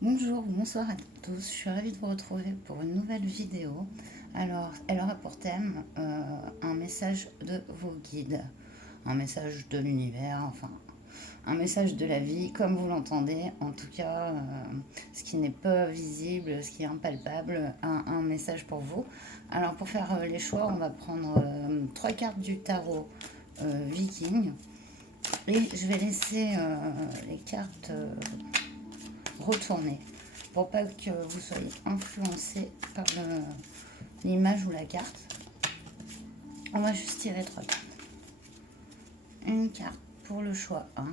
Bonjour, bonsoir à tous, je suis ravie de vous retrouver pour une nouvelle vidéo. Alors, elle aura pour thème un message de vos guides, un message de l'univers, enfin, un message de la vie, comme vous l'entendez, en tout cas, ce qui n'est pas visible, ce qui est impalpable, un message pour vous. Alors, pour faire les choix, on va prendre trois cartes du tarot viking, et je vais laisser les cartes retourner pour pas que vous soyez influencé par l'image ou la carte. On va juste tirer trois cartes. Une carte pour le choix 1,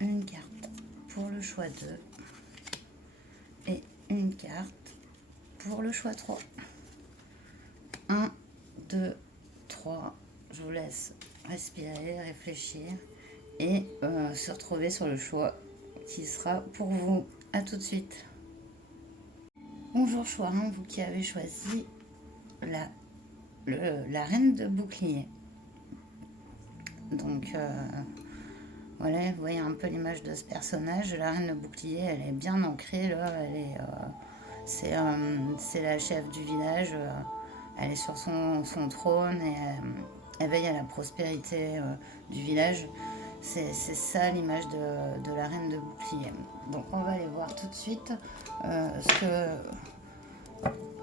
une carte pour le choix 2 et une carte pour le choix 3. 1, 2, 3. Je vous laisse respirer, réfléchir et se retrouver sur le choix qui sera pour vous. A tout de suite. Bonjour choix 1, vous qui avez choisi la reine de bouclier. Donc voilà, vous voyez un peu l'image de ce personnage. La reine de bouclier, elle est bien ancrée là. C'est la chef du village. Elle est sur son trône et elle veille à la prospérité du village. C'est ça l'image de la reine de bouclier. Donc on va aller voir tout de suite ce que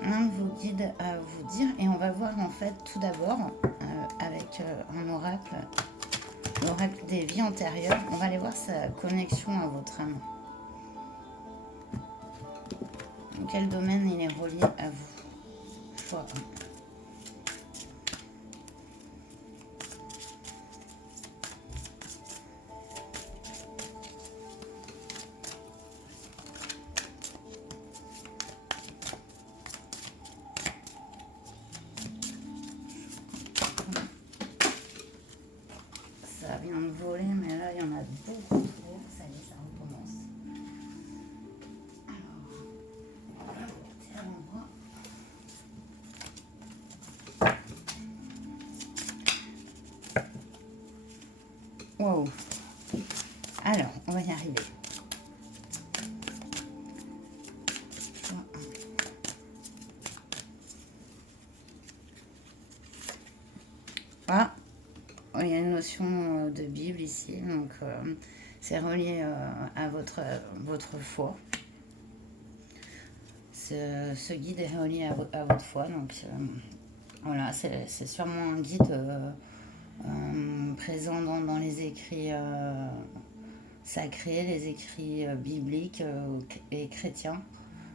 l'un de vos guides à vous dire. Et on va voir en fait tout d'abord avec un oracle, l'oracle des vies antérieures. On va aller voir sa connexion à votre âme. Dans quel domaine il est relié à vous? Choix 1. Ça vient de voler, mais là il y en a beaucoup trop. Ça y est, ça recommence. Alors, on va porter à l'endroit. Wow. Alors, on va y arriver. Choix 1. Ah, il y a une notion de Bible ici, donc c'est relié à votre foi. Ce guide est relié à votre foi, donc voilà, c'est sûrement un guide présent dans les écrits sacrés, les écrits bibliques et chrétiens.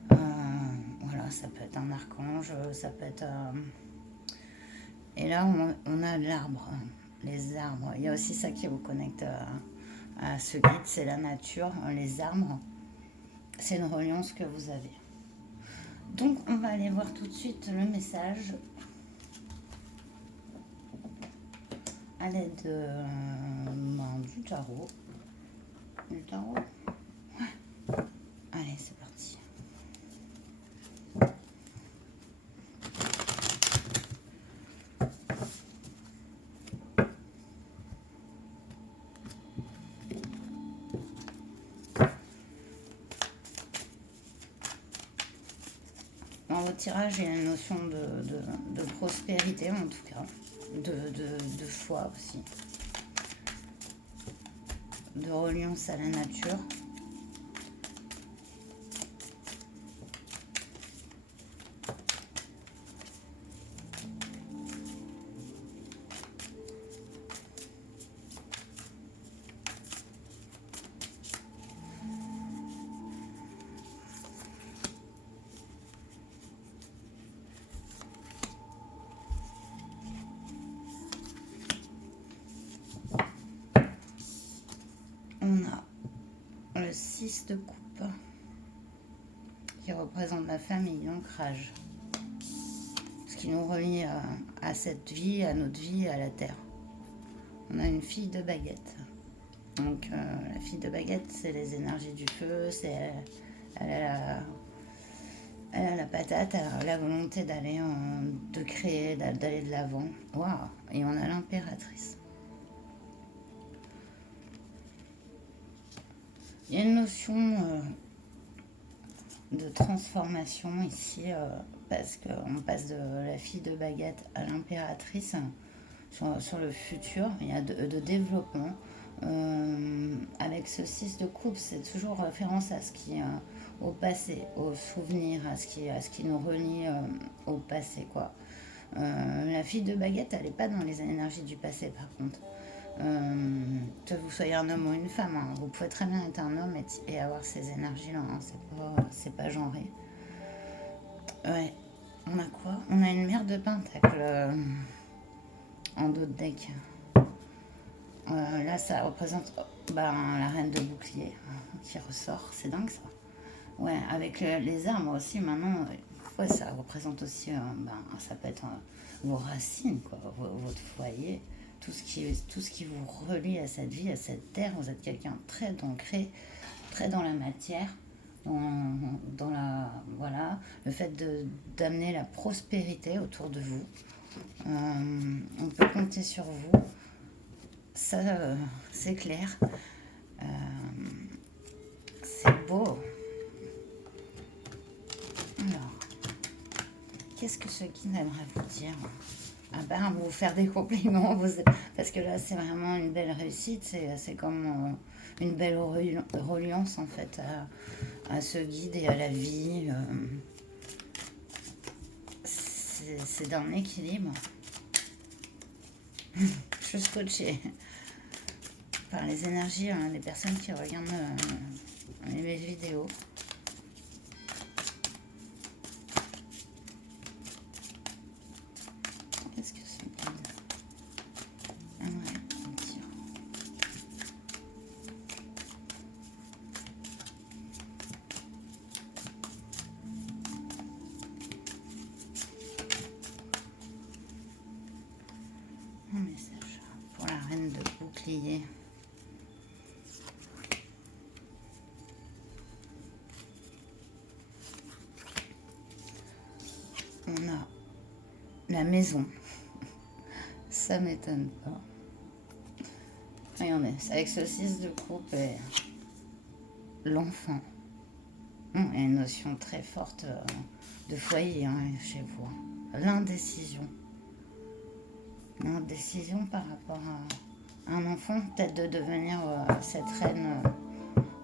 Voilà, ça peut être un archange, ça peut être... Et là, on a l'arbre, les arbres. Il y a aussi ça qui vous connecte à ce guide, c'est la nature, les arbres. C'est une reliance que vous avez. Donc, on va aller voir tout de suite le message à l'aide du tarot. Du tarot. Ouais. Allez, c'est parti. Dans votre tirage, il y a une notion de prospérité, en tout cas, de foi aussi, de reliance à la nature. On a le 6 de coupe qui représente la famille, l'ancrage, ce qui nous relie à cette vie, à notre vie, à la terre. On a une fille de baguette. Donc la fille de baguette, c'est les énergies du feu, elle a la patate, elle a la volonté d'aller, de créer, d'aller de l'avant. Waouh. Et on a l'impératrice. Il y a une notion de transformation ici, parce qu'on passe de la fille de baguette à l'impératrice sur le futur. Il y a de développement. Avec ce 6 de coupe, c'est toujours référence à ce qui au passé, au souvenir, à ce qui nous relie au passé, quoi. La fille de baguette, elle n'est pas dans les énergies du passé, par contre. Que vous soyez un homme ou une femme, hein, vous pouvez très bien être un homme et avoir ces énergies-là, hein, c'est pas genré. Ouais, on a quoi? On a une mère de pentacle en dos de deck. Là, ça représente la reine de bouclier qui ressort, c'est dingue ça. Ouais, avec les armes aussi, maintenant, ouais, ça représente aussi, ça peut être vos racines, quoi, votre foyer, tout ce qui vous relie à cette vie, à cette terre. Vous êtes quelqu'un très ancré, très dans la matière, dans la, voilà, le fait d'amener la prospérité autour de vous. On peut compter sur vous, ça, c'est clair, c'est beau. Alors, qu'est-ce que ce guide aimerait vous dire? Ah ben, vous faire des compliments, parce que là, c'est vraiment une belle réussite. C'est comme une belle reliance, en fait, à ce guide et à la vie. C'est d'un équilibre. Je suis scotchée par les énergies des personnes qui regardent mes vidéos. Qu'est-ce que c'est que ça? Ah ouais, tiens. Un message pour la reine de bouclier. On a la maison. Ça m'étonne pas. Et on est avec ce 6 de coupe et l'enfant. Il y a une notion très forte de foyer chez vous. L'indécision. L'indécision par rapport à un enfant, peut-être de devenir cette reine,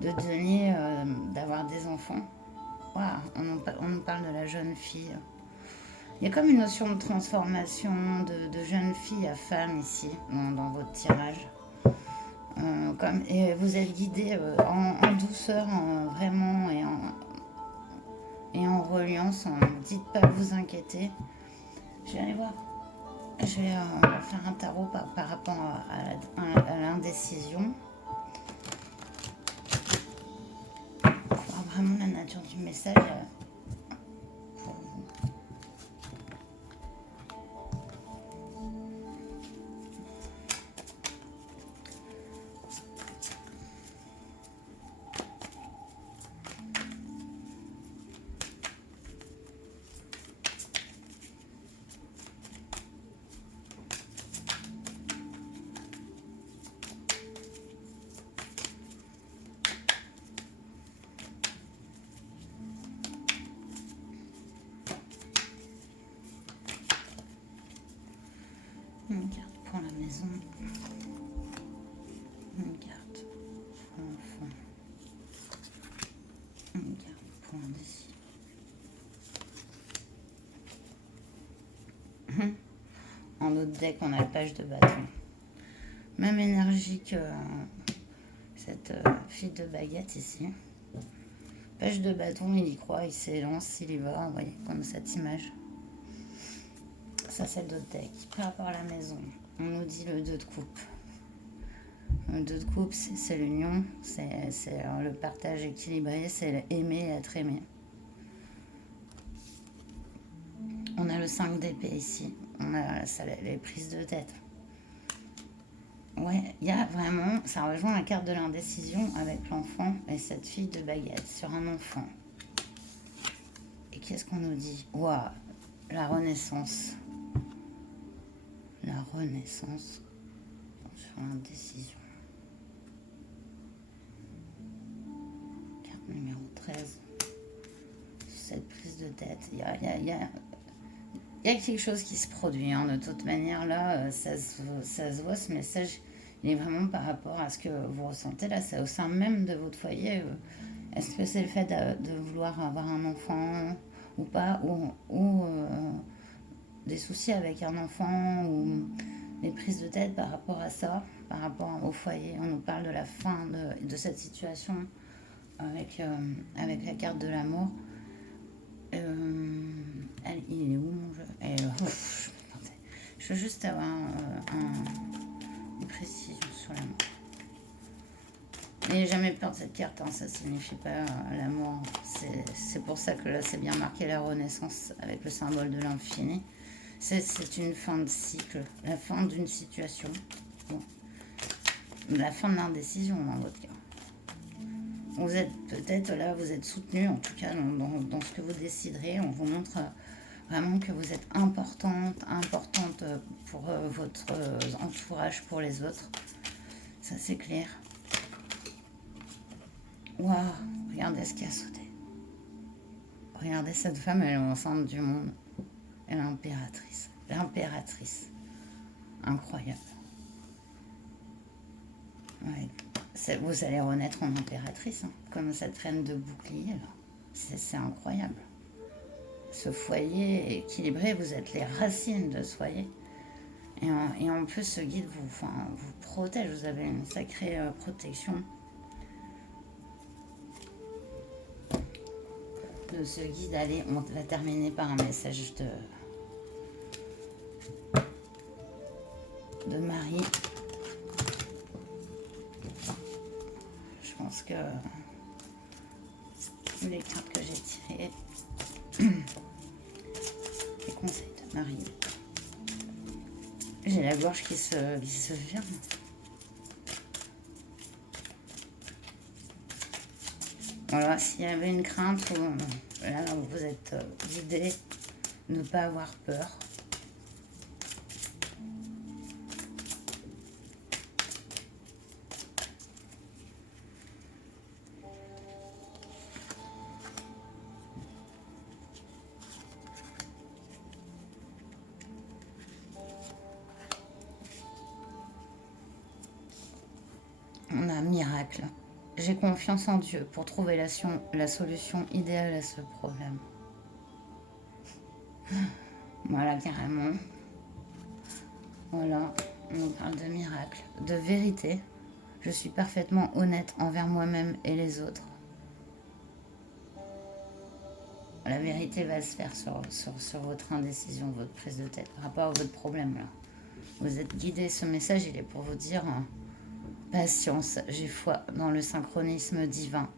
de devenir, d'avoir des enfants. Voilà, on nous parle de la jeune fille. Il y a comme une notion de transformation de jeune fille à femme ici, dans votre tirage. Et vous êtes guidé en douceur, vraiment, et en reliance. Dites pas vous inquiéter. Je vais aller voir. Je vais faire un tarot par rapport à l'indécision. Pour voir vraiment la nature du message pour vous. Une carte pour la maison. Une carte pour l'enfant. Une carte pour l'indécision. En autre deck, on a le page de bâton. Même énergie que cette fille de baguette ici. Page de bâton, il y croit, il s'élance, il y va. Vous voyez, comme cette image. Ça, c'est le 2 de deck. Par rapport à la maison, on nous dit le 2 de coupe. Le 2 de coupe, c'est l'union, c'est le partage équilibré, c'est aimer et être aimé. On a le 5 d'épée ici. On a les prises de tête. Ouais, il y a vraiment, ça rejoint la carte de l'indécision avec l'enfant et cette fille de baguette sur un enfant. Et qu'est-ce qu'on nous dit? Waouh, la renaissance. La renaissance sur l'indécision. 13. Cette prise de tête. Il y a quelque chose qui se produit. Hein. De toute manière, là, ça se voit, ce message. Il est vraiment par rapport à ce que vous ressentez là. C'est au sein même de votre foyer. Est-ce que c'est le fait de vouloir avoir un enfant ou pas, ou des soucis avec un enfant, ou des prises de tête par rapport à ça, par rapport au foyer. On nous parle de la fin de cette situation avec la carte de l'amour. Il est où mon jeu? Je veux juste avoir une précision sur l'amour. N'ayez jamais peur de cette carte, hein, ça ne signifie pas l'amour. C'est pour ça que là, c'est bien marqué la renaissance avec le symbole de l'infini. C'est une fin de cycle, la fin d'une situation. Bon. La fin de l'indécision dans votre cas. Vous êtes peut-être là, vous êtes soutenu, en tout cas dans ce que vous déciderez. On vous montre vraiment que vous êtes importante pour votre entourage, pour les autres. Ça, c'est clair. Waouh, regardez ce qui a sauté. Regardez cette femme, elle est enceinte du monde. Elle est l'impératrice. L'impératrice. Incroyable. Ouais. Vous allez renaître en impératrice, hein, comme cette reine de bouclier. C'est incroyable. Ce foyer équilibré, vous êtes les racines de ce foyer. Et en plus, ce guide vous protège. Vous avez une sacrée protection de ce guide. Allez, on va terminer par un message de Marie. Je pense que les cartes que j'ai tirées, les conseils de Marie. J'ai la gorge qui se ferme. Voilà, s'il y avait une crainte, là vous êtes guidé, ne pas avoir peur. On a un miracle. J'ai confiance en Dieu pour trouver la solution idéale à ce problème. Voilà, carrément. Voilà, on parle de miracle, de vérité. Je suis parfaitement honnête envers moi-même et les autres. La vérité va se faire sur votre indécision, votre prise de tête, par rapport à votre problème là. Vous êtes guidé, ce message il est pour vous dire patience, j'ai foi dans le synchronisme divin.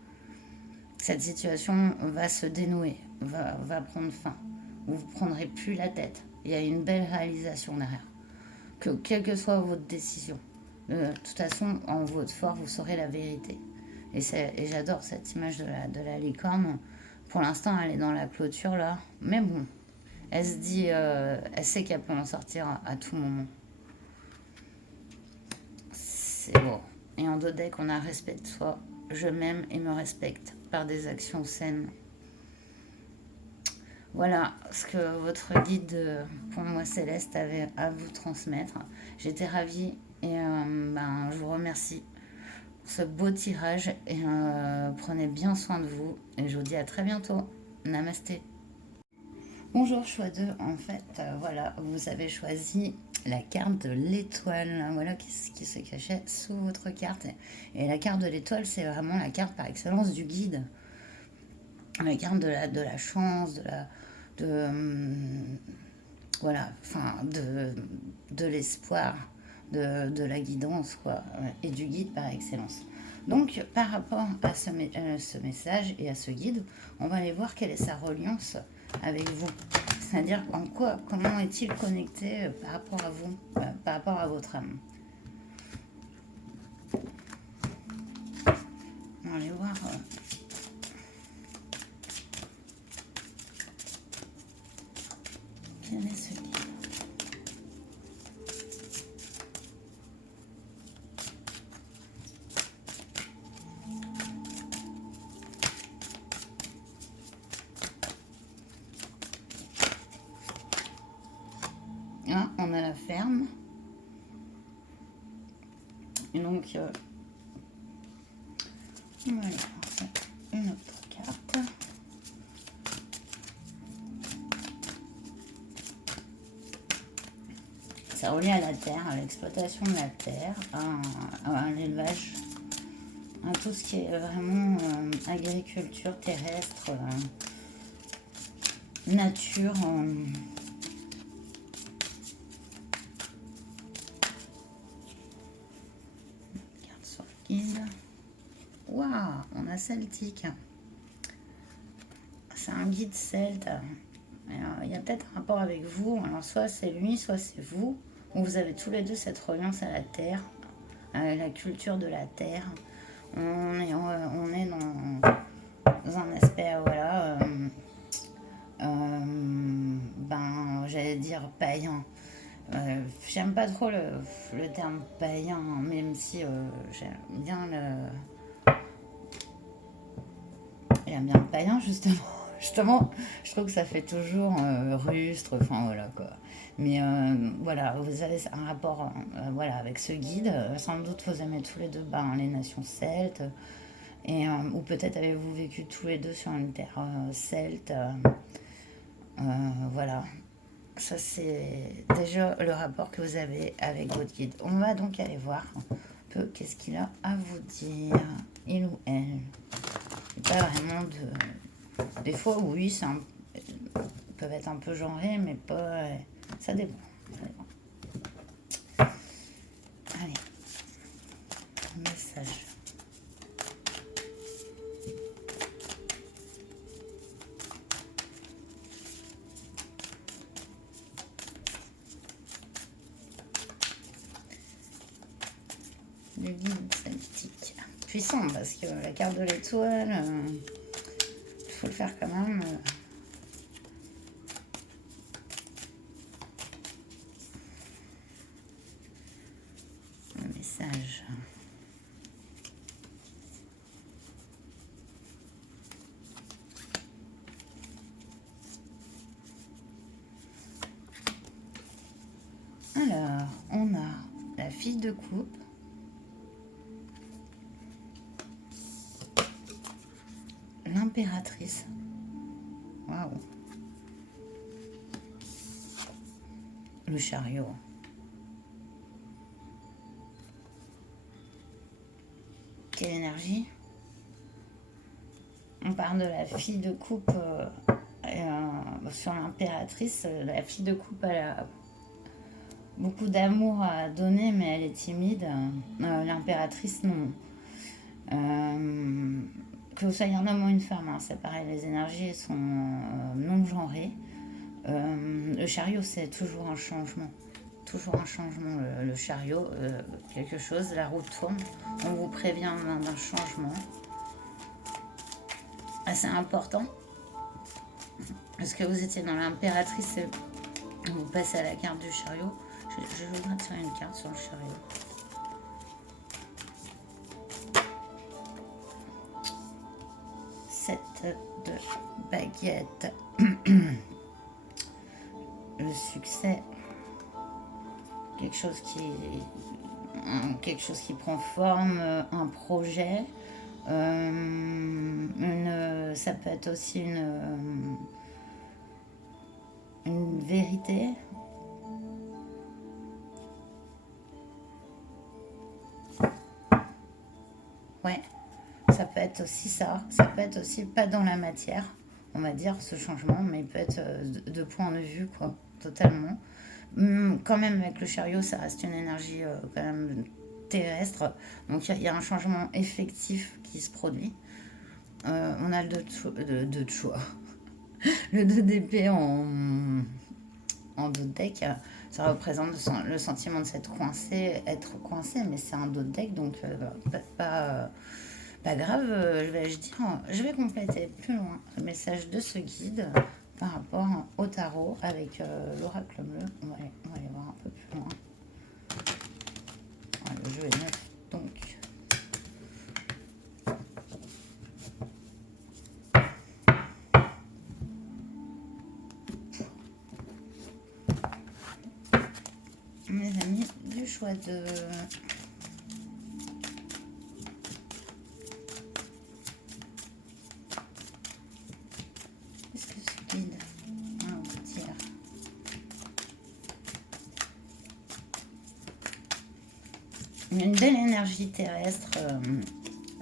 Cette situation va se dénouer, va prendre fin. Vous ne prendrez plus la tête. Il y a une belle réalisation derrière. Que quelle que soit votre décision, de toute façon, en votre fort, vous saurez la vérité. Et j'adore cette image de la licorne. Pour l'instant, elle est dans la clôture là. Mais bon, elle se dit, elle sait qu'elle peut en sortir à tout moment. C'est beau. Et en dos deck, on a respect de soi. Je m'aime et me respecte par des actions saines. Voilà ce que votre guide, pour moi Céleste, avait à vous transmettre. J'étais ravie et je vous remercie pour ce beau tirage. Et prenez bien soin de vous. Et je vous dis à très bientôt. Namasté. Bonjour choix 2, en fait, voilà, vous avez choisi la carte de l'étoile, voilà ce qui se cachait sous votre carte. Et la carte de l'étoile, c'est vraiment la carte par excellence du guide. La carte de la chance, voilà, enfin, de l'espoir, de la guidance, quoi, et du guide par excellence. Donc, par rapport à ce message et à ce guide, on va aller voir quelle est sa reliance avec vous. C'est-à-dire, comment est-il connecté par rapport à vous, par rapport à votre âme. On va aller voir... quel est ce guide ? Donc, on va aller faire une autre carte. Ça relie à la terre, à l'exploitation de la terre, à l'élevage, à tout ce qui est vraiment agriculture terrestre, nature. Carte sur le guide. Waouh, on a celtique. C'est un guide celte. Alors, il y a peut-être un rapport avec vous. Alors, soit c'est lui, soit c'est vous. Où vous avez tous les deux cette reliance à la terre, à la culture de la terre. On est dans un aspect, voilà, ben, j'allais dire païen. J'aime pas trop le terme païen, même si j'aime bien le païen, justement. Justement, je trouve que ça fait toujours rustre, enfin voilà quoi. Mais voilà, vous avez un rapport voilà, avec ce guide. Sans doute vous aimez tous les deux ben, les nations celtes. Et, ou peut-être avez-vous vécu tous les deux sur une terre celte. Voilà. Ça, c'est déjà le rapport que vous avez avec votre guide. On va donc aller voir un peu qu'est-ce qu'il a à vous dire, il ou elle. Pas vraiment de... Des fois, oui, ils peuvent être un peu genrés, mais pas... Ça dépend. Allez. Message. Le guide celtique. Puissant, parce que la carte de l'étoile, il faut le faire quand même. Le message. Alors, on a la fille de coupe. L'impératrice. Waouh. Le chariot. Quelle énergie. On parle de la fille de coupe sur l'impératrice. La fille de coupe, elle a beaucoup d'amour à donner, mais elle est timide. L'impératrice, non. Que vous soyez un homme ou une femme, hein, c'est pareil, les énergies sont non genrées. Le chariot, c'est toujours un changement. Toujours un changement, le chariot, quelque chose, la roue tourne. On vous prévient d'un changement assez important. Est-ce que vous étiez dans l'impératrice et vous passez à la carte du chariot? Je voudrais tirer une carte sur le chariot. De baguette. Le succès, quelque chose qui prend forme, un projet, ça peut être aussi une vérité. Ouais. Ça peut être aussi ça peut être aussi pas dans la matière, on va dire, ce changement, mais il peut être de point de vue, quoi, totalement. Quand même, avec le chariot, ça reste une énergie quand même terrestre, donc il y a un changement effectif qui se produit. On a le 2 de choix. Le 2 d'épée en dos de deck, ça représente le sentiment de s'être coincé, mais c'est un dos de deck, donc pas grave, je vais compléter plus loin le message de ce guide par rapport au tarot avec l'oracle bleu. On va aller voir un peu plus loin. Voilà, le jeu est neuf, donc... Mes amis, du choix de... une belle énergie terrestre,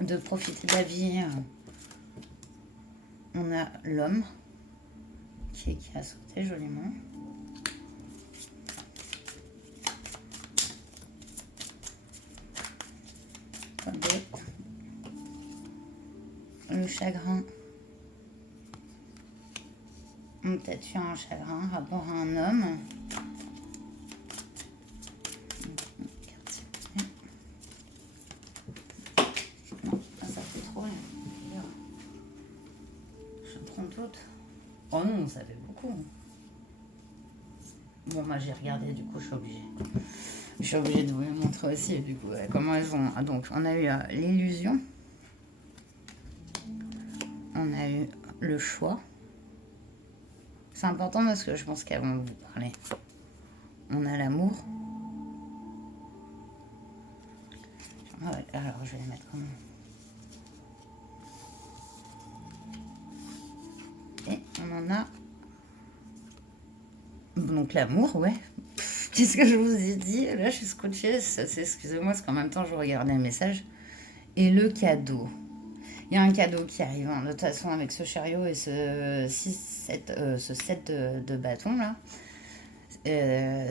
de profiter de la vie. On a l'homme qui a sauté joliment. Le chagrin. Peut-être eu un chagrin rapport à un homme. Non, ça fait trop. Je prends toutes. Oh non, ça fait beaucoup. Bon, moi j'ai regardé, du coup je suis obligée. Je suis obligée de vous les montrer aussi, du coup, comment elles vont. Donc, on a eu l'illusion. On a eu le choix. C'est important parce que je pense qu'elles vont vous parler. On a l'amour. Ouais, alors, je vais les mettre comment? Et on en a... Donc, l'amour, ouais. Qu'est-ce que je vous ai dit? Là, je suis scotchée. Excusez-moi, parce qu'en même temps, je regardais un message. Et le cadeau. Il y a un cadeau qui arrive, hein, de toute façon, avec ce chariot et ce 7 de bâton, là.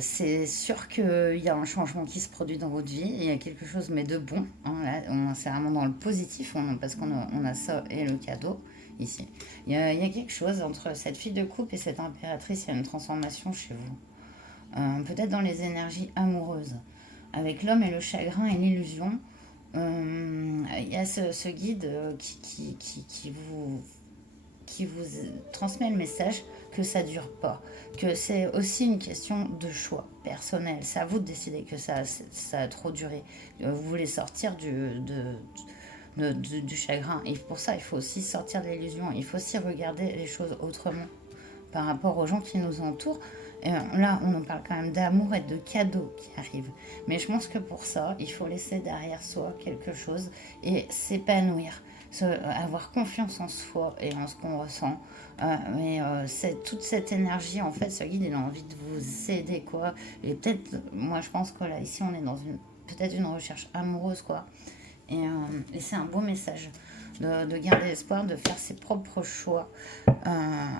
C'est sûr qu'il y a un changement qui se produit dans votre vie. Il y a quelque chose, mais de bon. Hein, là, c'est vraiment dans le positif, parce qu'on a ça et le cadeau, ici. Il y a quelque chose entre cette fille de coupe et cette impératrice. Il y a une transformation chez vous. Peut-être dans les énergies amoureuses. Avec l'homme et le chagrin et l'illusion. Il y a ce guide qui vous transmet le message que ça dure pas, que c'est aussi une question de choix personnel. C'est à vous de décider que ça a trop duré. Vous voulez sortir du chagrin. Et pour ça, il faut aussi sortir de l'illusion. Il faut aussi regarder les choses autrement par rapport aux gens qui nous entourent. Et là, on en parle quand même d'amour et de cadeaux qui arrivent. Mais je pense que pour ça, il faut laisser derrière soi quelque chose et s'épanouir. Avoir confiance en soi et en ce qu'on ressent. C'est toute cette énergie, en fait, ce guide, il a envie de vous aider, quoi. Et peut-être, moi, je pense que là, ici, on est dans peut-être une recherche amoureuse, quoi. Et c'est un beau message de garder espoir, de faire ses propres choix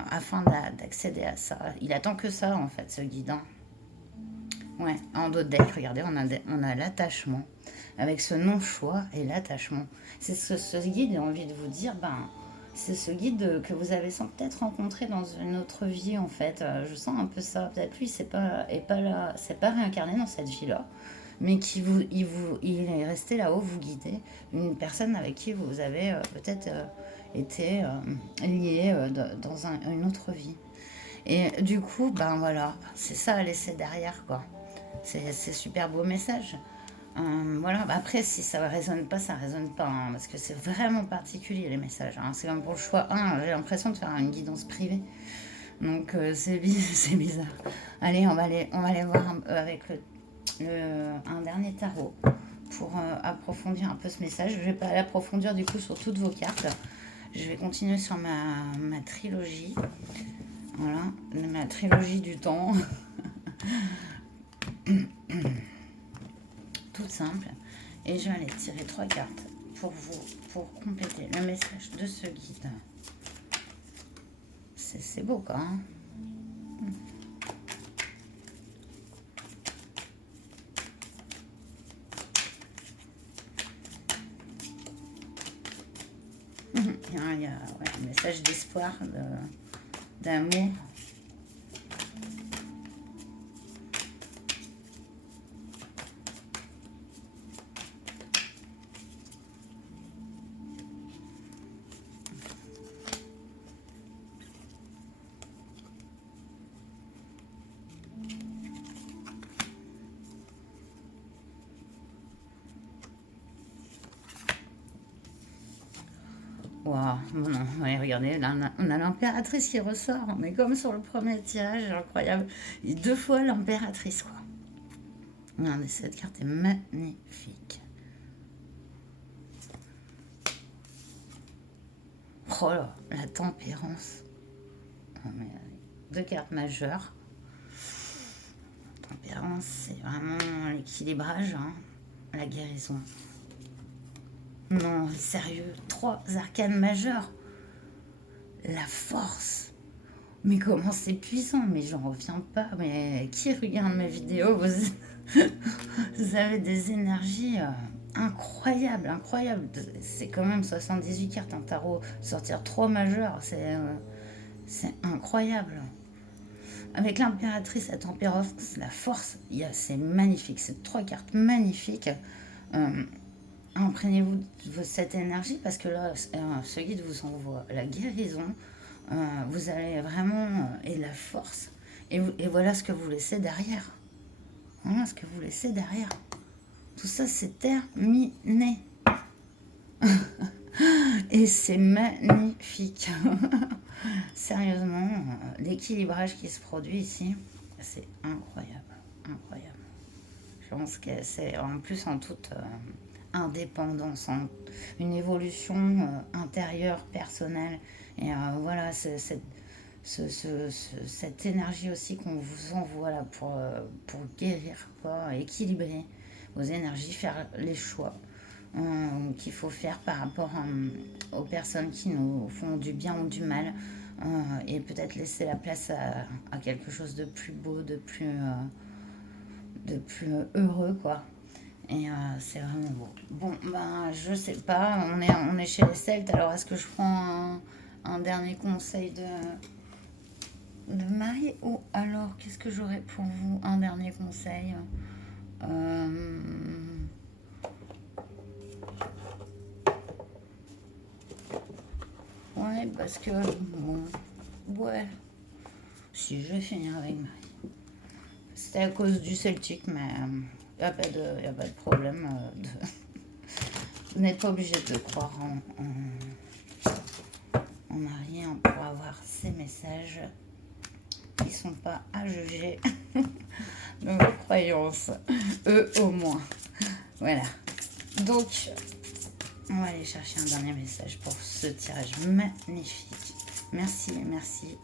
afin d'accéder à ça. Il attend que ça, en fait, ce guide. Hein. Ouais, en dos de deck, regardez, on a l'attachement. Avec ce non-choix et l'attachement. C'est ce guide a envie de vous dire, c'est ce guide que vous avez sans peut-être rencontré dans une autre vie, en fait. Je sens un peu ça. Peut-être lui, c'est pas là, c'est pas réincarné dans cette vie-là. Mais il est resté là-haut, vous guider. Une personne avec qui vous avez peut-être été lié dans une autre vie. Et du coup, voilà, c'est ça à laisser derrière, quoi. C'est super beau message. Voilà, après, si ça ne résonne pas, ça ne résonne pas, hein, parce que c'est vraiment particulier les messages. Hein. C'est comme pour le choix 1, j'ai l'impression de faire une guidance privée. Donc c'est bizarre. Allez, on va aller voir avec un dernier tarot pour approfondir un peu ce message. Je ne vais pas l'approfondir du coup sur toutes vos cartes. Je vais continuer sur ma trilogie. Voilà, ma trilogie du temps. Toute simple. Et je vais aller tirer 3 cartes pour vous, pour compléter le message de ce guide. C'est beau, quoi. Hein. Il y a un message d'espoir, d'amour. Wow. Bon, non, ouais, regardez, là, on a l'impératrice qui ressort. On est comme sur le premier tirage, incroyable. Et 2 fois l'impératrice, quoi. Regardez, cette carte est magnifique. Oh là, la tempérance. Oh, mais, 2 cartes majeures. Tempérance, c'est vraiment l'équilibrage. Hein. la guérison. Non, sérieux, 3 arcanes majeures. La force. Mais comment c'est puissant, mais j'en reviens pas. Mais qui regarde mes vidéos, vous avez des énergies incroyables, incroyables. C'est quand même 78 cartes, un tarot. Sortir 3 majeurs, c'est incroyable. Avec l'impératrice, la tempérance, la force, c'est magnifique. C'est 3 cartes magnifiques. Euh, Imprégnez-vous de cette énergie parce que là, ce guide vous envoie la guérison. Vous allez vraiment... et la force. Et voilà ce que vous laissez derrière. Voilà ce que vous laissez derrière. Tout ça, c'est terminé. Et c'est magnifique. Sérieusement, l'équilibrage qui se produit ici, c'est incroyable. Incroyable. Je pense que c'est en plus en toute indépendance, une évolution intérieure, personnelle. Et voilà, cette énergie aussi qu'on vous envoie là pour guérir, quoi, équilibrer vos énergies, faire les choix qu'il faut faire par rapport aux personnes qui nous font du bien ou du mal, et peut-être laisser la place à quelque chose de plus beau, de plus heureux, quoi. Et c'est vraiment beau. Bon, ben, je sais pas, on est chez les Celtes, alors est-ce que je prends un dernier conseil de Marie, ou alors qu'est-ce que j'aurais pour vous? Un dernier conseil. Euh, ouais, parce que, bon, ouais, si je vais finir avec Marie. C'était à cause du Celtique, mais il n'y a, y a pas de problème. Vous n'êtes pas obligé de croire en Marie pour avoir ces messages qui sont pas à juger de vos croyances, eux au moins. Voilà. Donc, on va aller chercher un dernier message pour ce tirage magnifique. Merci, merci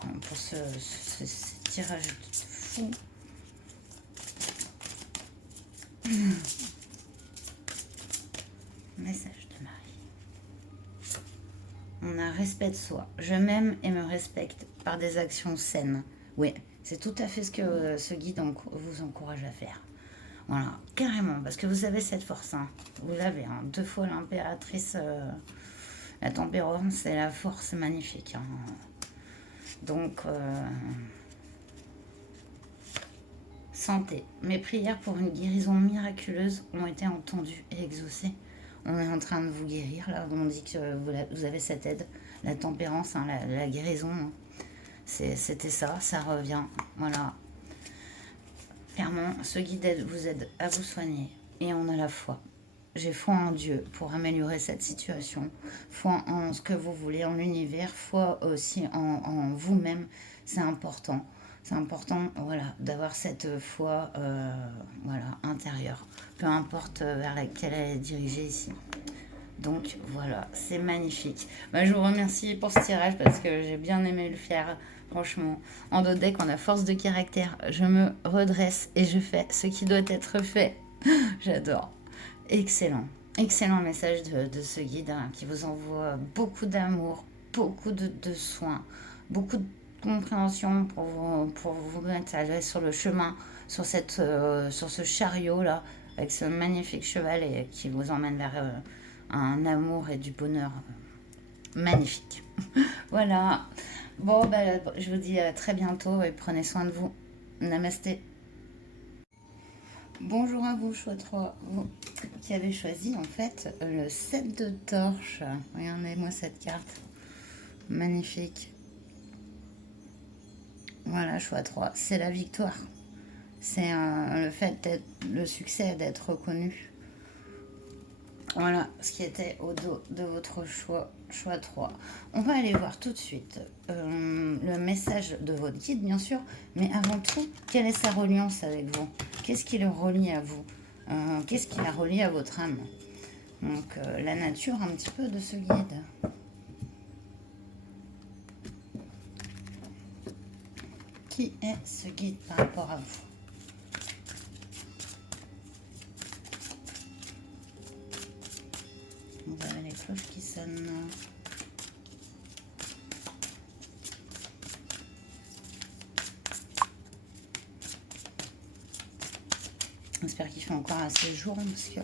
pour ce tirage fou. Message de Marie. On a respect de soi. Je m'aime et me respecte par des actions saines. Oui, c'est tout à fait ce que ce guide vous encourage à faire. Voilà, carrément, parce que vous avez cette force. Hein. Vous l'avez, hein. 2 fois l'impératrice, la tempérance et la force magnifique. Hein. Donc, santé. Mes prières pour une guérison miraculeuse ont été entendues et exaucées. On est en train de vous guérir, là. On dit que vous avez cette aide, la tempérance, hein, la guérison. Hein. C'était ça, ça revient. Voilà. Clairement, ce guide vous aide à vous soigner. Et on a la foi. J'ai foi en Dieu pour améliorer cette situation. Foi en ce que vous voulez, en l'univers. Foi aussi en vous-même. C'est important. C'est important, voilà, d'avoir cette foi, voilà, intérieure. Peu importe vers laquelle elle est dirigée ici. Donc voilà, c'est magnifique. Bah, je vous remercie pour ce tirage parce que j'ai bien aimé le faire. Franchement, en dos deck, on a force de caractère. Je me redresse et je fais ce qui doit être fait. J'adore. Excellent. Excellent message de ce guide, hein, qui vous envoie beaucoup d'amour, beaucoup de soins, beaucoup de compréhension pour vous mettre à l'aise sur le chemin, sur ce chariot là, avec ce magnifique cheval et qui vous emmène vers un amour et du bonheur magnifique. Voilà. Bon, ben, je vous dis à très bientôt et prenez soin de vous. Namasté. Bonjour à vous, choix 3, vous qui avez choisi en fait le 7 de torche. Regardez-moi cette carte. Magnifique. Voilà, choix 3, c'est la victoire. C'est le fait d'être, le succès, d'être reconnu. Voilà ce qui était au dos de votre choix 3. On va aller voir tout de suite le message de votre guide, bien sûr. Mais avant tout, quelle est sa reliance avec vous? Qu'est-ce qui le relie à vous? Qu'est-ce qui la relie à votre âme? Donc, la nature un petit peu de ce guide. Qui est ce guide par rapport à vous? les cloches qui sonnent. J'espère qu'il fait encore assez jour parce que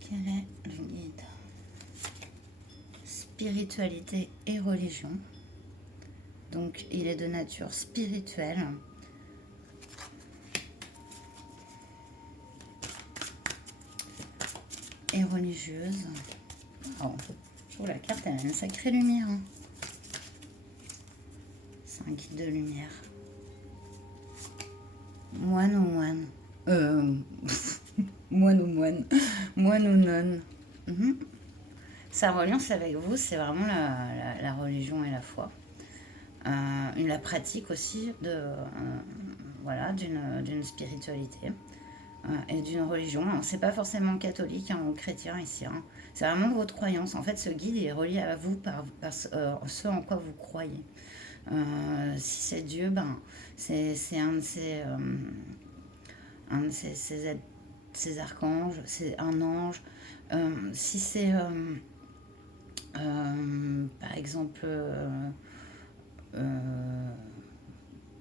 quel est le guide? Spiritualité et religion. Donc il est de nature spirituelle. Et religieuse. Oh, je trouve la carte, elle a une sacrée lumière. Hein. C'est un guide de lumière. Moine ou moine moine ou moine. Moine ou nonne. Sa reliance avec vous, c'est vraiment la religion et la foi. La pratique aussi voilà, d'une spiritualité. Et d'une religion. C'est pas forcément catholique ou chrétien ici. Hein. C'est vraiment votre croyance. En fait, ce guide est relié à vous par ce en quoi vous croyez. Si c'est Dieu, ben, c'est un de ces archanges, c'est un ange. Si c'est, par exemple,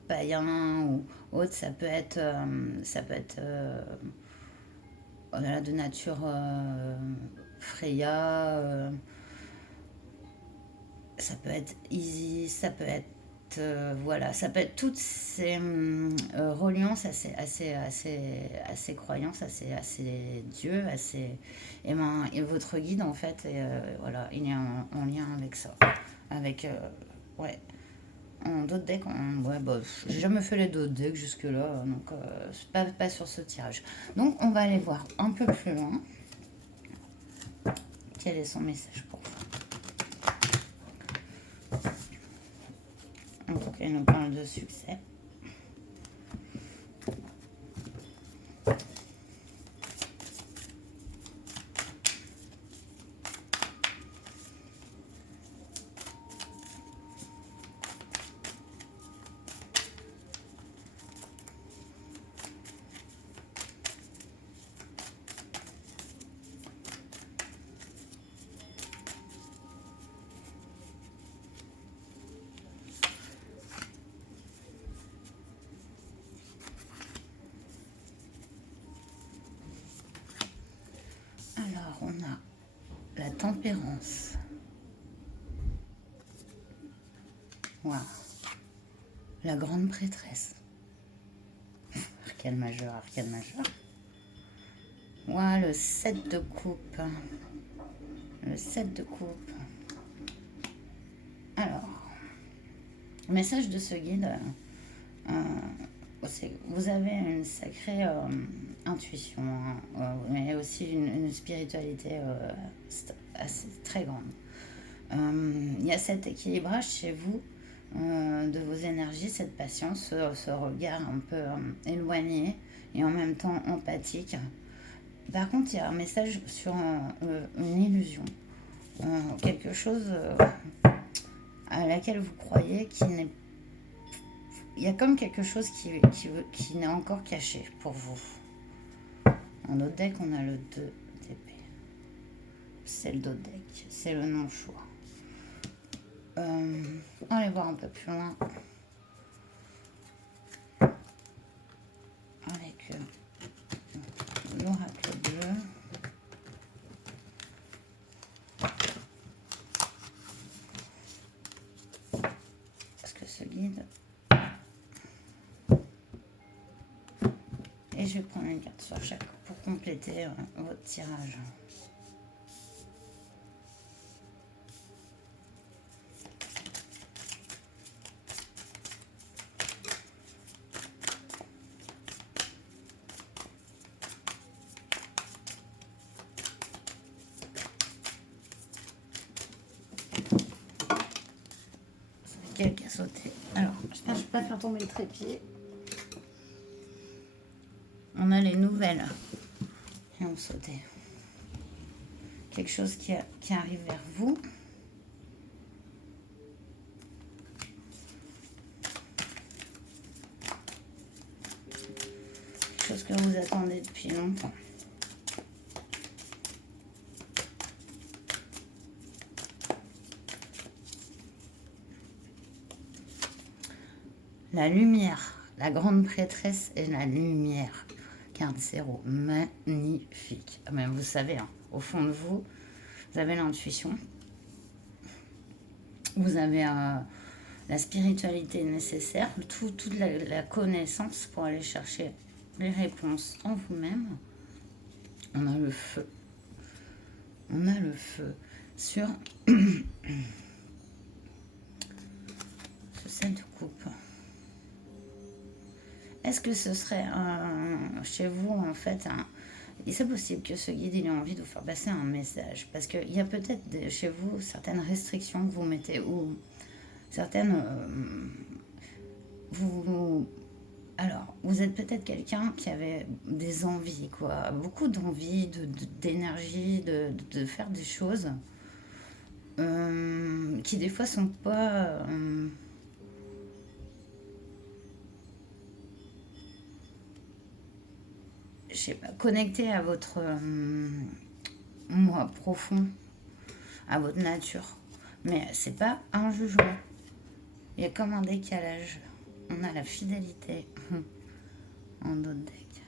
païen ou autre, ça peut être voilà, de nature Freya, ça peut être Isis, ça peut être voilà, ça peut être toutes ces reliances à ces croyances, à ces dieux, et votre guide en fait, voilà, il est en lien avec ça, avec ouais. En d'autres decks, ouais, bah, j'ai jamais fait les d'autres decks jusque-là, donc pas sur ce tirage. Donc on va aller voir un peu plus loin. Quel est son message pour vous? Donc il nous parle de succès. Alors, on a la tempérance. Wow. La grande prêtresse. Arcane majeur, arcane majeur. Wow, le 7 de coupe. Le 7 de coupe. Alors, message de ce guide. Vous avez une sacrée intuition, mais aussi une spiritualité assez, très grande. Il y a cet équilibrage chez vous de vos énergies, cette patience, ce regard un peu éloigné et en même temps empathique. Par contre, il y a un message sur une illusion, quelque chose à laquelle vous croyez qui n'est. Il y a comme quelque chose qui n'est encore caché pour vous. En notre deck, on a le 2 d'épée. C'est le dos deck, c'est le non-choix. On va aller voir un peu plus loin. Avec l'oracle bleu. Parce que ce guide... Et je vais prendre une carte sur chaque pour compléter votre tirage. C'est lequel qui a sauté? Alors, j'espère que je ne vais pas faire tomber le trépied. On a les nouvelles qui ont sauté. Quelque chose qui arrive vers vous. Quelque chose que vous attendez depuis longtemps. La lumière, la grande prêtresse et la lumière. Carte 0, magnifique. Mais vous savez, hein, au fond de vous, vous avez l'intuition. Vous avez la spiritualité nécessaire, toute la connaissance pour aller chercher les réponses en vous-même. On a le feu. On a le feu sur ce 7 de coupe. Est-ce que ce serait chez vous, en fait, c'est possible que ce guide il ait envie de vous faire passer un message, parce qu'il y a peut-être chez vous certaines restrictions que vous mettez, ou certaines... alors, vous êtes peut-être quelqu'un qui avait des envies, quoi, beaucoup d'envie, d'énergie, de faire des choses qui des fois sont pas... je sais pas, connecté à votre moi profond, à votre nature. Mais c'est pas un jugement. Il y a comme un décalage. On a la fidélité en d'autres decks.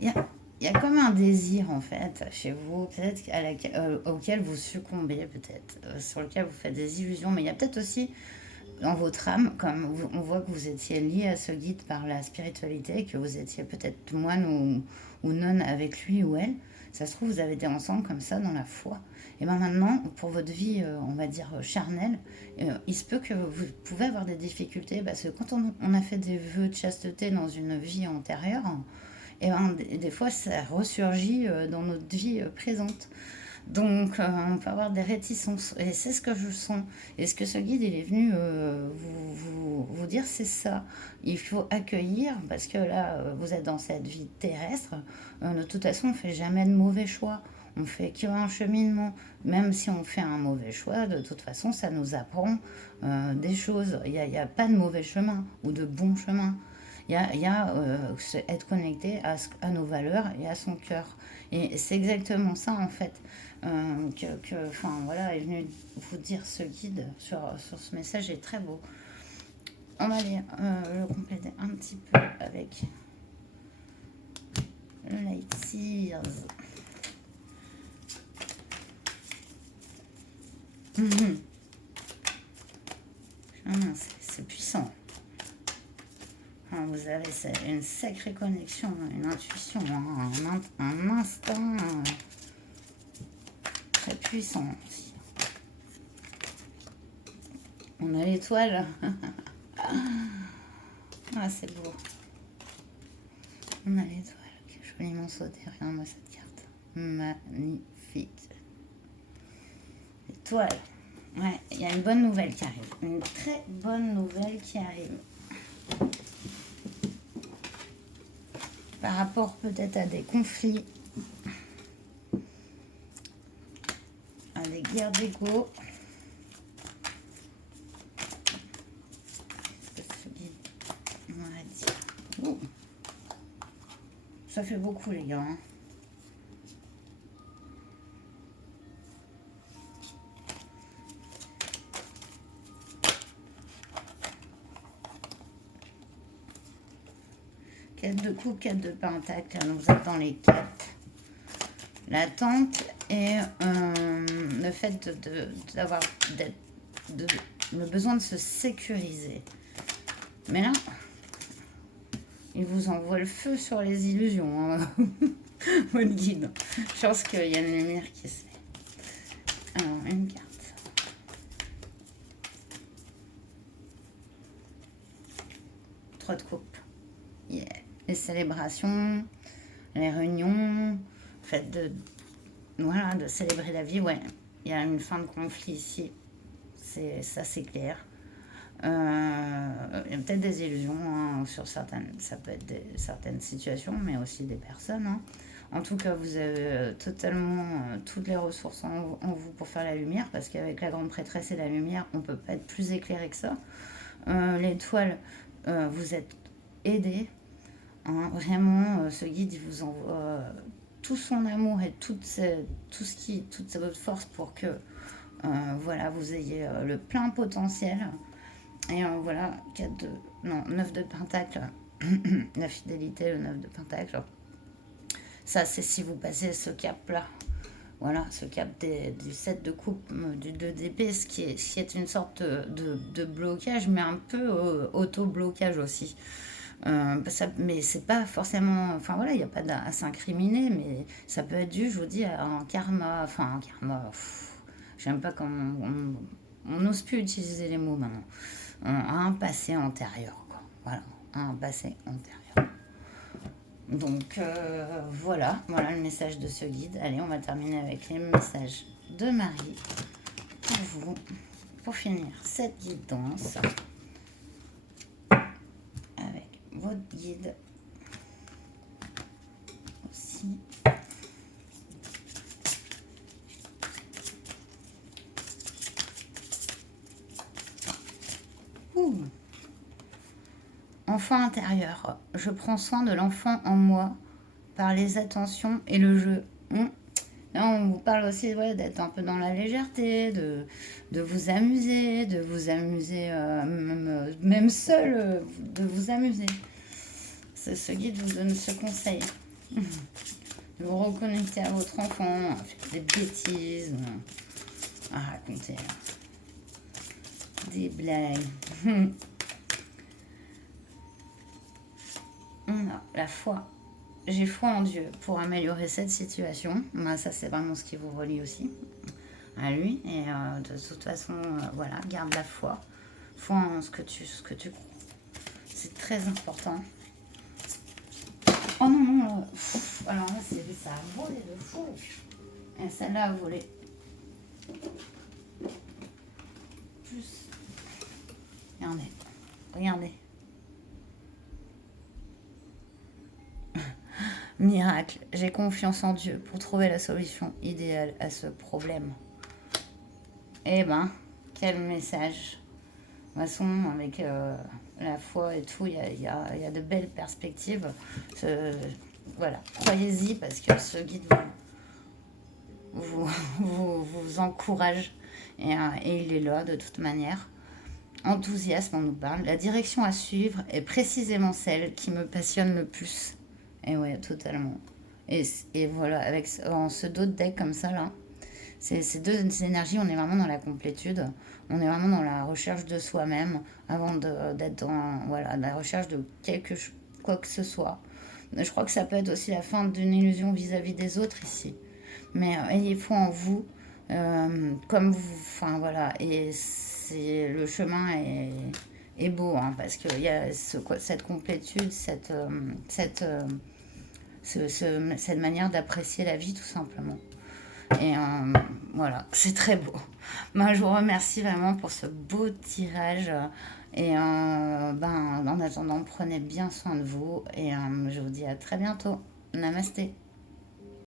Il y a comme un désir en fait chez vous, peut-être auquel vous succombez, peut-être, sur lequel vous faites des illusions. Mais il y a peut-être aussi dans votre âme, comme on voit que vous étiez lié à ce guide par la spiritualité, que vous étiez peut-être moine ou nonne avec lui ou elle, ça se trouve, vous avez été ensemble comme ça dans la foi. Et bien maintenant, pour votre vie, on va dire charnelle, il se peut que vous pouvez avoir des difficultés, parce que quand on a fait des vœux de chasteté dans une vie antérieure, et ben, des fois, ça ressurgit dans notre vie présente. Donc, on peut avoir des réticences. Et c'est ce que je sens. Et ce que ce guide, il est venu vous dire, c'est ça. Il faut accueillir, parce que là, vous êtes dans cette vie terrestre. De toute façon, on ne fait jamais de mauvais choix. On fait qu'un cheminement. Même si on fait un mauvais choix, de toute façon, ça nous apprend des choses. Il n'y a pas de mauvais chemin ou de bon chemin. Il y a être connecté à nos valeurs et à son cœur. Et c'est exactement ça, en fait, enfin, voilà, est venu vous dire ce guide sur ce message est très beau. On va aller le compléter un petit peu avec le Light Seers. C'est puissant. Vous avez une sacrée connexion, une intuition, un instinct très puissant aussi. On a l'étoile. Ah, c'est beau. On a l'étoile. Quel joliment sauté. Regarde-moi cette carte. Magnifique. L'étoile. Ouais, il y a une bonne nouvelle qui arrive. Une très bonne nouvelle qui arrive. Par rapport peut-être à des conflits, à des guerres d'ego. Ça fait beaucoup, les gars. Hein. Quatre de coupe, 4 de pentacle. Là, nous attend les 4. L'attente et le fait d'avoir le besoin de se sécuriser. Mais là, il vous envoie le feu sur les illusions, hein. Votre guide. Je pense qu'il y a une lumière qui se fait. Alors, une carte. Trois de coupe. Yeah. Les célébrations, les réunions, le fait de célébrer la vie, ouais. Il y a une fin de conflit ici. Ça, c'est clair. Il y a peut-être des illusions hein, sur certaines, ça peut être certaines situations, mais aussi des personnes. Hein. En tout cas, vous avez totalement toutes les ressources en vous pour faire la lumière, parce qu'avec la grande prêtresse et la lumière, on ne peut pas être plus éclairé que ça. L'étoile, vous êtes aidé. hein. Vraiment, ce guide, il vous envoie tout son amour et toute votre force pour que voilà, vous ayez le plein potentiel. Et voilà, 4 de, non, 9 de pentacle, la fidélité, le 9 de pentacle. Ça, c'est si vous passez ce cap-là. Voilà, ce cap du 7 de coupe, du 2 d'épée, ce qui est une sorte de blocage, mais un peu auto-blocage aussi. Mais c'est pas forcément. Enfin voilà, il n'y a pas à s'incriminer, mais ça peut être dû, je vous dis, à un karma. Enfin, un karma. J'aime pas quand on n'ose plus utiliser les mots maintenant. À un passé antérieur, quoi. Voilà, à un passé antérieur. Donc voilà le message de ce guide. Allez, on va terminer avec les messages de Marie pour vous, pour finir cette guidance avec votre guide aussi. Ouh. Enfant intérieur, je prends soin de l'enfant en moi par les attentions et le jeu. Là, on vous parle aussi d'être un peu dans la légèreté, de vous amuser même seul, de vous amuser. Ce guide vous donne ce conseil. De vous reconnecter à votre enfant, à faire des bêtises, à raconter des blagues. La foi. J'ai foi en Dieu pour améliorer cette situation. Ça, c'est vraiment ce qui vous relie aussi à lui. Et de toute façon, voilà, garde la foi. Foi en ce que tu crois. C'est très important. Oh non, non. Alors là, ça a volé de fou. Et celle-là a volé. Plus. Regardez. Miracle, j'ai confiance en Dieu pour trouver la solution idéale à ce problème. Eh ben, quel message. De toute façon, avec la foi et tout, il y a de belles perspectives. Voilà, croyez-y parce que ce guide vous encourage et il est là de toute manière. Enthousiasme, on nous parle. La direction à suivre est précisément celle qui me passionne le plus. Et ouais, totalement. Et voilà, avec ce dos de deck comme ça, là, ces deux énergies, on est vraiment dans la complétude. On est vraiment dans la recherche de soi-même avant d'être dans la recherche de quoi que ce soit. Je crois que ça peut être aussi la fin d'une illusion vis-à-vis des autres ici. Mais ayez foi en vous, comme vous. Enfin voilà, et le chemin est beau, hein, parce qu'il y a cette complétude, cette manière d'apprécier la vie tout simplement. Et voilà, c'est très beau. Je vous remercie vraiment pour ce beau tirage. Et en attendant, prenez bien soin de vous. Et je vous dis à très bientôt. Namasté.